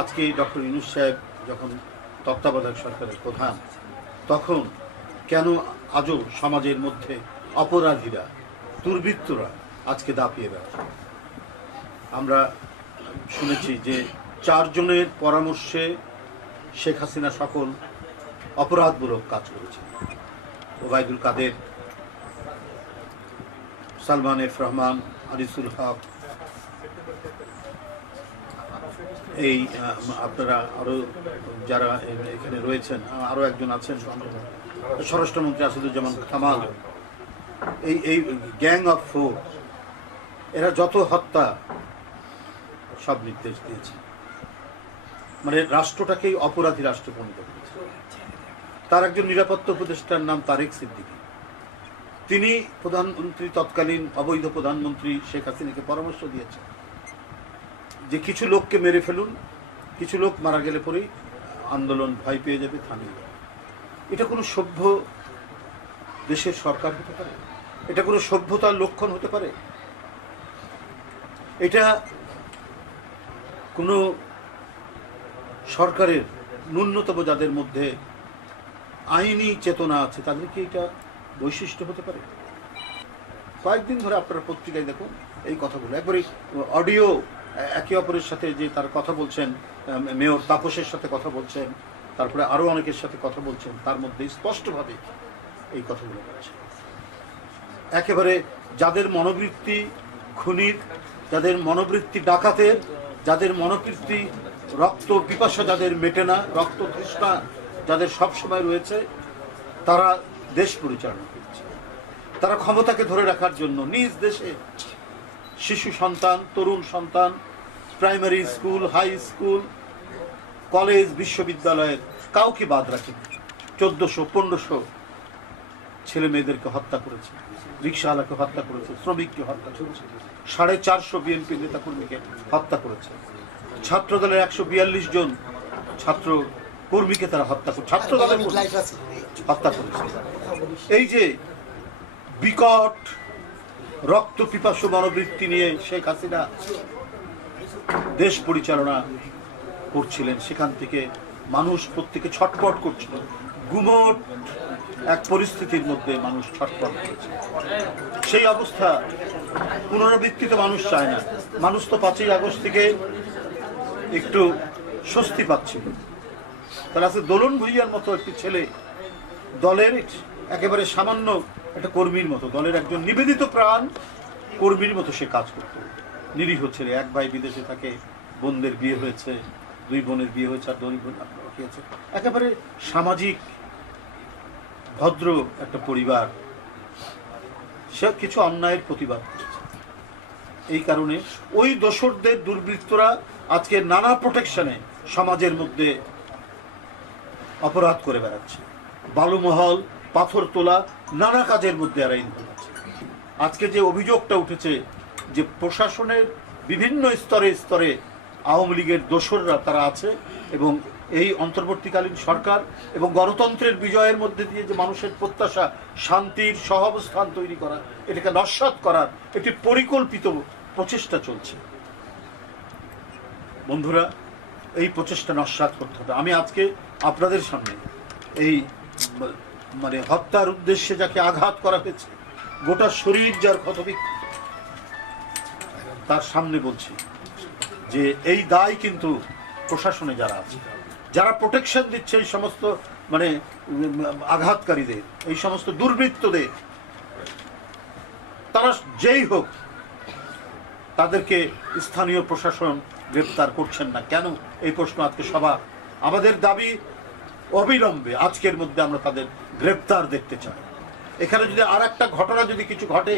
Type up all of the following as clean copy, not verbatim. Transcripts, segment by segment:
আজকে ডক্টর ইউনূস সাহেব যখন তত্ত্বাবধায়ক সরকারের প্রধান, তখন কেন আজও সমাজের মধ্যে অপরাধীরা, দুর্বৃত্তরা আজকে দাপিয়ে বেড়াচ্ছে? আমরা শুনেছি যে 4 জনের পরামর্শে শেখ হাসিনা সকল অপরাধমূলক কাজ করেছে। ওবায়দুল কাদের, সালমান এফ রহমান, আনিসুল হক, এই আপনারা আরো যারা এখানে রয়েছেন, আরো একজন আছেন স্বরাষ্ট্রমন্ত্রী আসাদুজ্জামান কামাল, এই গ্যাং অফ 4 এরা যত হত্যা সব নির্দেশ দিয়েছে, মানে রাষ্ট্রটাকেই অপরাধী রাষ্ট্রে পরিণত করেছে। তার একজন নিরাপত্তা উপদেষ্টার নাম তারেক সিদ্দিকী, তিনি প্রধানমন্ত্রী, তৎকালীন অবৈধ প্রধানমন্ত্রী শেখ হাসিনাকে পরামর্শ দিয়েছেন যে কিছু লোককে মেরে ফেলুন, কিছু লোক মারা গেলে পরেই আন্দোলন ভয় পেয়ে যাবে, থামিয়ে যাবে। এটা কোনো সভ্য দেশের সরকার হতে পারে? এটা কোনো সভ্যতার লক্ষণ হতে পারে? এটা কোনো সরকারের ন্যূনতম যাদের মধ্যে আইনি চেতনা আছে তাদের কি এটা বৈশিষ্ট্য হতে পারে? কয়েকদিন ধরে আপনারা পত্রিকায় দেখুন এই কথাগুলো, একবারে অডিও একে অপরের সাথে যে তার কথা বলছেন, মেয়র তাপসের সাথে কথা বলছেন, তারপরে আরো অনেকের সাথে কথা বলছেন, তার মধ্যে স্পষ্টভাবে এই কথাগুলো বলছে। একেবারে যাদের মনোবৃত্তি খুনির, যাদের মনোবৃত্তি ডাকাতের, যাদের মনোবৃত্তি রক্ত পিপাসা যাদের মেটে না, রক্ত তৃষ্ণা যাদের সবসময় রয়েছে, তারা দেশ পরিচালনা করছে। তারা ক্ষমতাকে ধরে রাখার জন্য নিজ দেশে শিশু সন্তান, তরুণ সন্তান, primary school, high school, college, বিশ্ববিদ্যালয়ের কাউকে বাদ রাখে 1400-1500 ছেলে মেয়েদেরকে হত্যা করেছে, রিক্সাওয়ালাকে হত্যা করেছে, শ্রমিককে হত্যা করেছে, 450 বিএনপি নেতাকর্মীকে হত্যা করেছে, ছাত্র দলের 142 জন ছাত্র কর্মীকে তারা হত্যা করেছে, ছাত্র দলের হত্যা করেছে। এই যে বিকট রক্ত পিপাসু মনোবৃত্তি নিয়ে শেখ হাসিনা দেশ পরিচালনা করছিলেন, সেখান থেকে মানুষ প্রত্যেকে ছটফট করছিল। গুমট এক পরিস্থিতির মধ্যে মানুষ ছটফট করেছে। সেই অবস্থা পুনরাবৃত্তি তো মানুষ চায় না। মানুষ তো 5ই আগস্ট থেকে একটু স্বস্তি পাচ্ছিল। তাহলে আছে দোলন ভুইয়ার মতো একটি ছেলে, দলের একেবারে সামান্য একটা কর্মীর মতো, দলের একজন নিবেদিত প্রাণ কর্মীর মতো সে কাজ করত। নিরীহ ছেলে, 1 ভাই বিদেশে থাকে, বোনদের বিয়ে হয়েছে, 2 বোনের বিয়ে হয়েছে, আর 2 বোন হয়েছে, একেবারে সামাজিক ভদ্র একটা পরিবার। সে কিছু অন্যায়ের প্রতিবাদ করেছে। এই কারণে ওই দোসরদের দুর্বৃত্তরা আজকে নানা প্রোটেকশনে সমাজের মধ্যে অপরাধ করে বেড়াচ্ছে। বালুমহল, পাথর তোলা, নানা কাজের মধ্যে এরা ইনভলভ আছে। আজকে যে অভিযোগটা উঠেছে যে প্রশাসনের বিভিন্ন স্তরে স্তরে আওয়ামী লীগের দোসররা তারা আছে, এবং এই অন্তর্বর্তীকালীন সরকার এবং গণতন্ত্রের বিজয়ের মধ্যে দিয়ে যে মানুষের প্রত্যাশা শান্তির সহাবস্থান তৈরি করা, এটাকে নস্যাৎ করার একটি পরিকল্পিত প্রচেষ্টা চলছে। বন্ধুরা, এই প্রচেষ্টা নস্যাৎ করতে হবে। আমি আজকে আপনাদের সামনে এই মানে হত্যার উদ্দেশ্যে যাকে আঘাত করা হয়েছে, গোটা শরীর যার ক্ষতবিক্ষত, তার সামনে বলছি যে এই দায় কিন্তু প্রশাসনে যারা আছে, যারা প্রোটেকশন দিচ্ছে এই সমস্ত মানে আঘাতকারীদের, এই সমস্ত দুর্বৃত্তদের, তারা যেই হোক তাদেরকে স্থানীয় প্রশাসন গ্রেপ্তার করছেন না কেন? এই প্রশ্ন আজকে সবার। আমাদের দাবি অবিলম্বে আজকের মধ্যে আমরা তাদের গ্রেপ্তার দেখতে চাই। এখানে যদি আর একটা ঘটনা যদি কিছু ঘটে,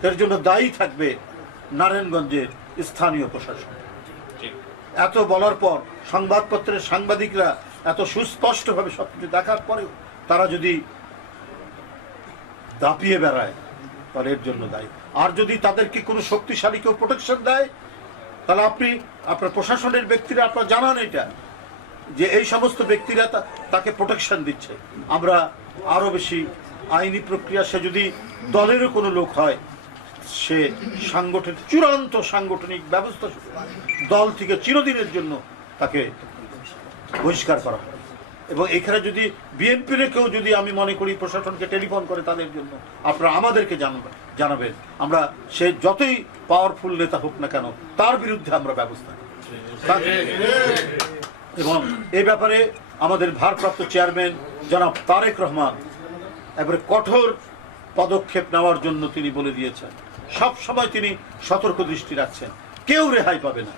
তার জন্য দায়ী থাকবে নারায়ণগঞ্জের স্থানীয় প্রশাসন। এত বলার পর সংবাদপত্রের সাংবাদিকরা এত সুস্পষ্টভাবে সবকিছু দেখার পরেও তারা যদি দাপিয়ে বেড়ায়, তাহলে এর জন্য দায়ী। আর যদি তাদেরকে কোনো শক্তিশালী কেউ প্রোটেকশন দেয়, তাহলে আপনার প্রশাসনের ব্যক্তিরা আপনারা জানান এটা, যে এই সমস্ত ব্যক্তিরা তাকে প্রোটেকশন দিচ্ছে। আমরা আরো বেশি আইনি প্রক্রিয়া, সে যদি দলেরও কোনো লোক হয়, সে চূড়ান্ত সাংগঠনিক ব্যবস্থা দল থেকে চিরদিনের জন্য তাকে বহিষ্কার করা হয়। এবং এখানে যদি বিএনপির কেউ যদি আমি মনে করি প্রশাসনকে টেলিফোন করে তাদের জন্য আপনারা আমাদেরকে জানাবেন, আমরা সে যতই পাওয়ারফুল নেতা হোক না কেন তার বিরুদ্ধে আমরা ব্যবস্থা নেব। এবং এই ব্যাপারে আমাদের ভারপ্রাপ্ত চেয়ারম্যান জনাব তারেক রহমান এবারে কঠোর পদক্ষেপ নেওয়ার জন্য তিনি বলে দিয়েছেন। সব সময় তিনি সতর্ক দৃষ্টি রাখছেন, কেউ রেহাই পাবে না।